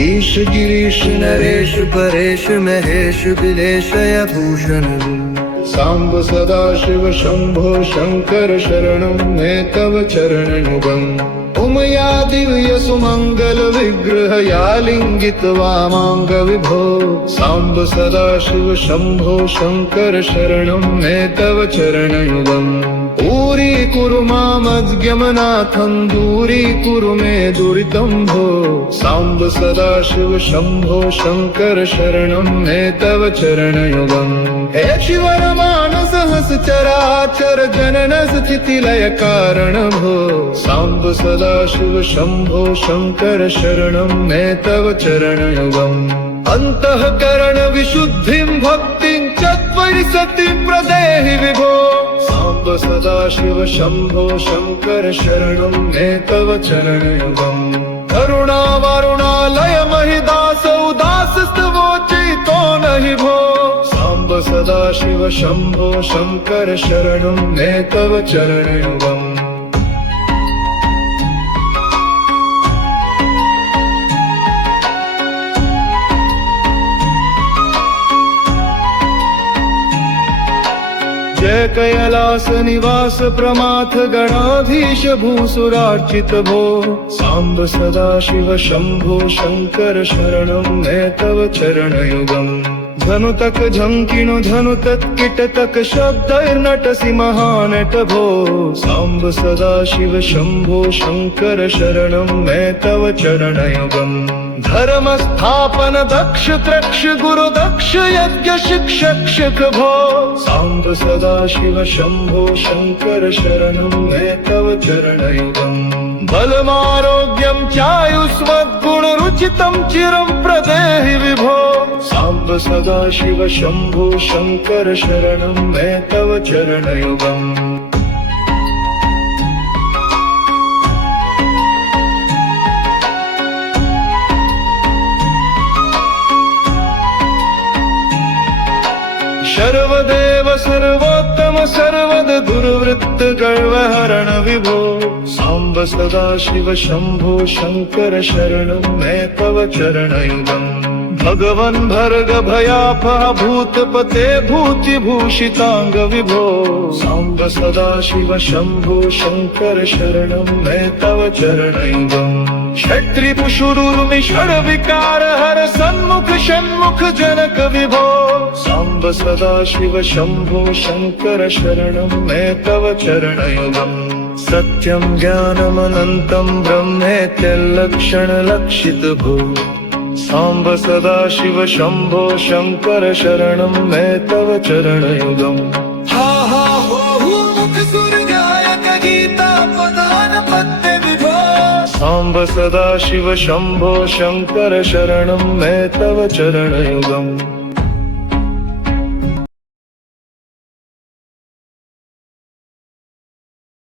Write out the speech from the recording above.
ईश गिरीश नरेश परेश महेश बिलेशय भूषण सांब सदाशिव शंभो शंकर शरणं मे तव चरणयुगम् उमया दिव्य सुमंगल विग्रह या लिंगित वामांग विभो सांब सदाशिव शंभो शंकर शरणं मे तव चरणयुगम् पूरी कुरु मामद्गमनाथं दूरी कुरु मे दुरितं भो सांब सदाशिव शंभो शंकर शरणं मे तव चरणयुगम् हे शिवरमानस हस चराचर जनन स्थितिलय कारण भो सांब सदाशिव शंभो शंकर शरणं मे तव चरणयुगम् अंतःकरण विशुद्धिं भक्तिं च त्वयि सति प्रदेहि विभो सांब सदाशिव शंभो शंकर शरणं मे तव चरणयुगम् करुणा वरुणालय महिदास उदास स्तवोचितो नहि भो सांब सदाशिव शंभो शंकर शरणं मे तव चरणयुगम् जय कैलास निवास प्रमाथ गणाधीश भूसुरार्चित भो सांब सदाशिव शंभो शंकर शरणं मे तव चरणयुगम् धनुतक झंकिणु धनु तत्किटतक शब्दैर्नटसि महानट भो सांब सदाशिव शंभो शंकर शरणं मे तव चरणयुगम् धर्म स्थापन दक्ष त्रक्ष गुरु दक्ष यज्ञ शिक्षक भो सांब सदाशिव शंभो शंकर शरणं मे तव चरणयुगम् बलमारोग्यं चायुष्मद्गुण रुचितं चिरं प्रदेहि विभो सांब सदाशिव शंभो शंकर शरणं मे तव चरणयुगम् सर्वदेव सर्वोत्तम सर्वद दुर्वृत्त गर्वहरण विभो सांब सदाशिव शंभो शंकर शरणं मे तव चरणयुगम् भगवन् भर्ग भयापह भूतपते भूतिभूषितांग विभो सांब सदाशिव शंभो शंकर शरणं मे तव चरणयुगम् क्षत्रिपुशुरुर्मि षड्विकार हर सन्मुख षण्मुख जनक विभो सांब सदाशिव शंभो शंकर शरणं मे तव चरणयुगम् सत्यं ज्ञानमनन्तं ब्रह्मेत्यलक्षण लक्षित भो सांब सदाशिव शंभो शंकर शरणं मे तव चरणयुगम् हा हा हो मुख सूर्यगायक गीता पदान पद्य विभो सांब सदाशिव शंभो शंकर शरणं मे तव चरणयुगम्